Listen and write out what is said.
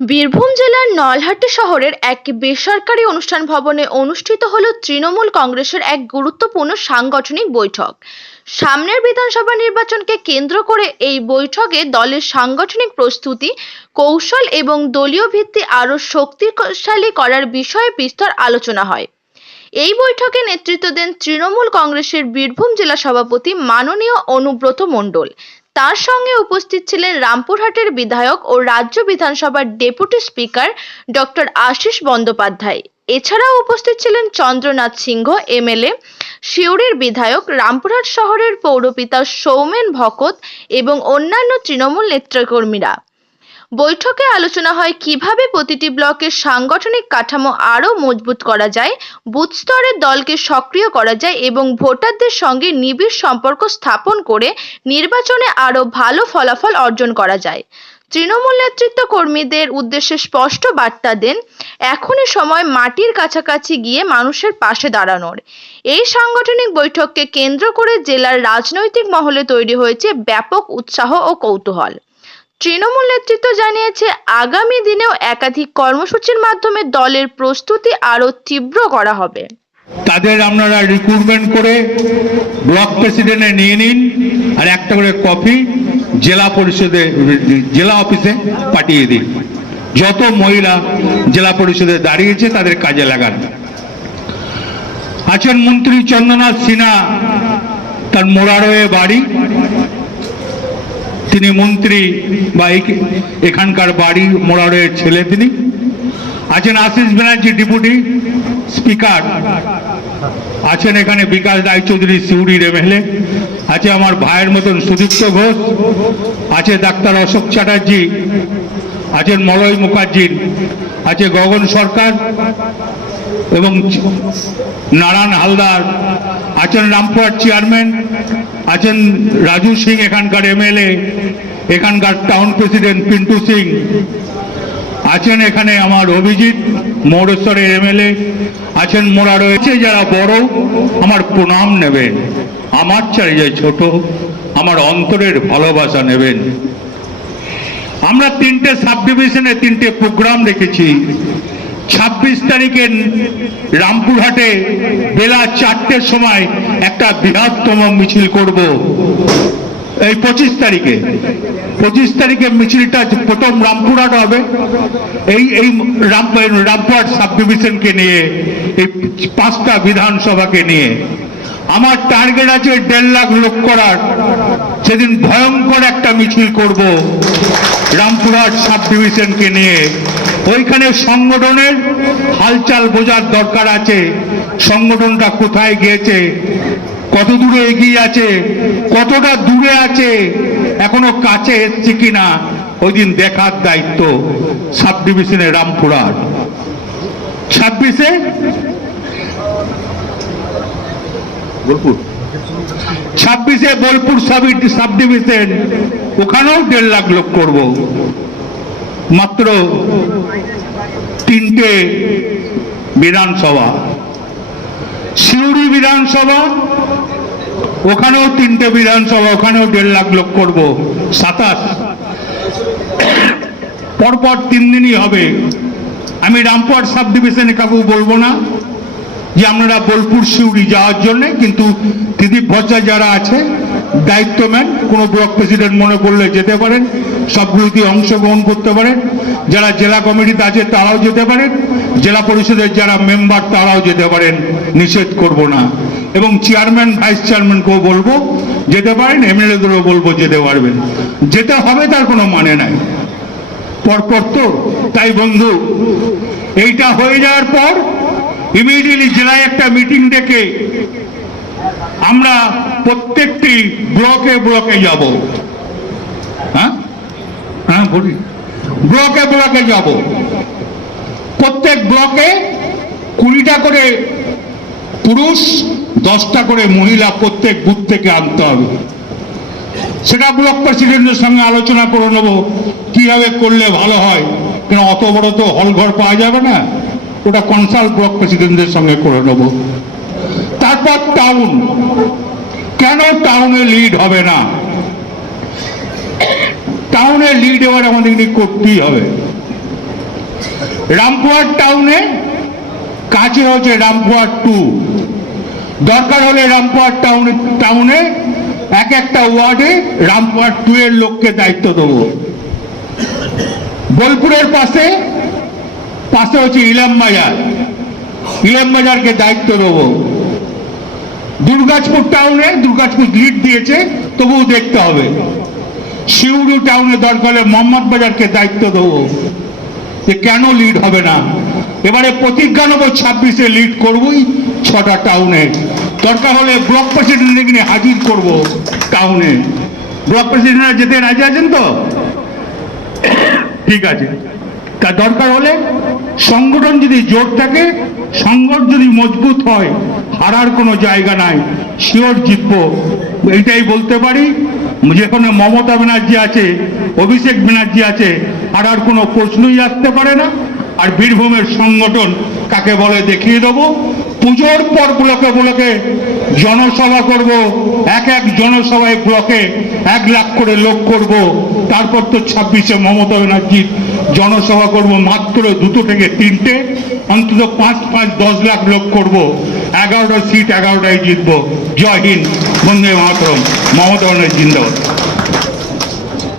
বীরভূম জেলার নলহাটি শহরের এক বেসরকারি অনুষ্ঠান ভবনে অনুষ্ঠিত হল তৃণমূল কংগ্রেসের এক গুরুত্বপূর্ণ সাংগঠনিক বৈঠক। সামনের বিধানসভা নির্বাচনকে কেন্দ্র করে এই বৈঠকে দলের সাংগঠনিক প্রস্তুতি, কৌশল এবং দলীয় ভিত্তি আরও শক্তিশালী করার বিষয়ে বিস্তর আলোচনা হয়। এই বৈঠকে নেতৃত্ব দেন তৃণমূল কংগ্রেসের বীরভূম জেলা সভাপতি মাননীয় অনুব্রত মণ্ডল। তার সঙ্গে উপস্থিত ছিলেন রামপুরহাটের বিধায়ক ও রাজ্য বিধানসভার deputy speaker doctor Ashis Bandyopadhyay. এছাড়াও উপস্থিত ছিলেন চন্দ্রনাথ সিংহ, এমএলএ, সিউড়ির বিধায়ক, রামপুরহাট শহরের পৌরপিতা সৌমেন ভকত এবং অন্যান্য তৃণমূল নেতৃকর্মীরা বৈঠকে আলোচনা হয় কীভাবে প্রতিটি ব্লকের সাংগঠনিক কাঠামো আরও মজবুত করা যায়, বুথ স্তরের দলকে সক্রিয় করা যায় এবং ভোটারদের সঙ্গে নিবিড় সম্পর্ক স্থাপন করে নির্বাচনে আরও ভালো ফলাফল অর্জন করা যায়। তৃণমূল নেতৃত্ব কর্মীদের উদ্দেশ্যে স্পষ্ট বার্তা দেন, এখনই সময় মাটির কাছাকাছি গিয়ে মানুষের পাশে দাঁড়ানোর। এই সাংগঠনিক বৈঠককে কেন্দ্র করে জেলার রাজনৈতিক মহলে তৈরি হয়েছে ব্যাপক উৎসাহ ও কৌতূহল। তৃণমূল নেতৃত্ব জানিয়েছে, আগামী দিনেও একাধিক কর্মসূচির মাধ্যমে দলের প্রস্তুতি আরও তীব্র করা হবে। তাদের আপনারা রিক্রুটমেন্ট করে ব্লক প্রেসিডেন্টে নিয়ে নিন আর একটা করে কপি জেলা পরিষদে, জেলা অফিসে পাঠিয়ে দিন। যত মহিলা জেলা পরিষদে দাঁড়িয়েছে তাদের কাজে লাগান। আছেন মন্ত্রী চন্দ্রনাথ সিনহা, তার মোরারোয়ে বাড়ি। তিনি মন্ত্রী বা এখানকার বাড়ি মোরারোয়ের ছেলে তিনি। আছেন আশিস ব্যানার্জি ডেপুটি স্পিকার। আছেন এখানে বিকাশ রায়চৌধুরী সিউড়ির এমএলএ। আছে আমার ভাইয়ের মতন সুদীপ্ত ঘোষ। আছে ডাক্তার অশোক চ্যাটার্জি। আছেন মলয় মুখার্জি আছে গগন সরকার। এবং নারায়ণ হালদার, আছেন রামপুরহাট চেয়ারম্যান, আছেন রাজু সিং এখানকার এমএলএ, এখানকার টাউন প্রেসিডেন্ট পিন্টু সিং, আছেন এখানে আমার অভিজিৎ, মৌরেশ্বরের এমএলএ, আছেন মোরা রয়েছে যারা বড়, আমার প্রণাম নেবেন, আমার চাই যে ছোট, আমার অন্তরের ভালোবাসা নেবেন। আমরা তিনটে সাব ডিভিশনে তিনটে প্রোগ্রাম রেখেছি। ছাব্বিশ তারিখে রামপুরহাটে বেলা চারটের সময় একটা বৃহত্তম মিছিল করব। এই পঁচিশ তারিখে। পঁচিশ তারিখে মিছিলটা প্রথম রামপুরহাট হবে। এই এই রাম রামপুরহাট সাব ডিভিশনকে নিয়ে, এই পাঁচটা বিধানসভাকে নিয়ে। আমার টার্গেট আছে দেড় লাখ লোক করার। সেদিন ভয়ঙ্কর একটা মিছিল করব রামপুরহাট সাব ডিভিশনকে নিয়ে। ওইখানে সংগঠনের হালচাল বোঝার দরকার আছে। সংগঠনটা কোথায় গিয়েছে? কত দূরে এগিয়ে আছে? কতটা দূরে আছে? এখনও কাছে এসছে কিনা? ওই দিন দেখার দায়িত্ব সাব ডিভিশনে রামপুরহাট ছাব্বিশে? বোলপুর। ছাব্বিশে বোলপুর সাব সাব ডিভিশন ওখানেও দেড় লাখ লোক করব। মাত্র তিনটে বিধানসভা। সিউড়ি বিধানসভা, ওখানেও তিনটে বিধানসভা, ওখানেও দেড় লাখ লোক করব। সাতাশ। পরপর তিন দিনই হবে। আমি রামপুর সাব ডিভিশনে কাকু বলব না যে আপনারা বোলপুর সিউড়ি যাওয়ার জন্য, কিন্তু দিদি ভজ্জা যারা আছে দায়িত্ব দায়িত্বম্যান কোনো ব্লক প্রেসিডেন্ট মনে করলে যেতে পারেন। সবগুলিতে অংশগ্রহণ করতে পারেন যারা জেলা কমিটিতে আছে, তারাও যেতে পারেন জেলা পরিষদের যারা মেম্বার, তারাও যেতে পারেন। নিষেধ করব না। এবং চেয়ারম্যান, ভাইস চেয়ারম্যানকেও বলব, যেতে পারেন, এমএলএদেরও বলব, যেতে পারবেন। যেতে হবে, তার কোনো মানে নাই। পরপর তো, তাই বন্ধু, এইটা হয়ে যাওয়ার পর ইমিডিয়েটলি জেলায় একটা মিটিং ডেকে আমরা প্রত্যেকটি ব্লকে ব্লকে যাব। বলি ব্লকে ব্লকে যাব। প্রত্যেক ব্লকে কুড়িটা করে পুরুষ, দশটা করে মহিলা প্রত্যেক বুথ থেকে আনতে হবে। সেটা ব্লক প্রেসিডেন্টের সঙ্গে আলোচনা করে নেব, কীভাবে করলে ভালো হয়। কেন অত বড় তো হল ঘর পাওয়া যাবে না? ওটা কনসাল্ট ব্লক প্রেসিডেন্টের সঙ্গে করে নেব। তারপর টাউন। কেন টাউনে লিড হবে না? টাউনে লিড এবার আমাদের করতেই হবে। রামপুরহাট টাউনে কাছে হচ্ছে রামপুরহাট টু দরকার হলে রামপুরহাট টাউনে টাউনে এক একটা ওয়ার্ডে রামপুরহাট টু এর লোককে দায়িত্ব দেবো। বোলপুরের পাশে পাশে হচ্ছে ইলাম বাজার। ইলাম বাজারকে দায়িত্ব দেবো। দুর্গাজপুর টাউনে দুর্গাজপুর লিড দিয়েছে, তবুও দেখতে হবে। শিউড়ি টাউনে দরকার মোহাম্মদ বাজারকে দায়িত্ব দেবো। যে কেন লিড হবে না? এবারে প্রতিজ্ঞা নেব ছাব্বিশে লিড করবই ছটা টাউনে দরকার হলে ব্লক প্রেসিডেন্ট নিয়ে হাজির করব টাউনে ব্লক প্রেসিডেন্টরা যেতে রাজি আছেন তো? ঠিক আছে। তা দরকার হলে সংগঠন যদি জোর থাকে সংগঠন যদি মজবুত হয়, হারার কোনো জায়গা নাই শিওর জিতবো। এইটাই বলতে পারি। যেখানে মমতা ব্যানার্জি আছে, অভিষেক ব্যানার্জি আছে, আর আর কোনো প্রশ্নই আসতে পারে না। আর বীরভূমের সংগঠন কাকে বলে দেখিয়ে দেবো। পুজোর পর ব্লকে ব্লকে জনসভা করব, এক এক জনসভায় ব্লকে এক লাখ করে লোক করব। তারপর তো ছাব্বিশে মমতা ব্যানার্জির জনসভা করব মাত্র দুটো থেকে তিনটে, অন্তত পাঁচ পাঁচ, দশ লাখ লোক করব। এগারোটা সিট এগারোটায় জিতবো। জয় হিন্দ বন্দে মাতরম। মমতা ব্যানার্জি জিন্দাবাদ।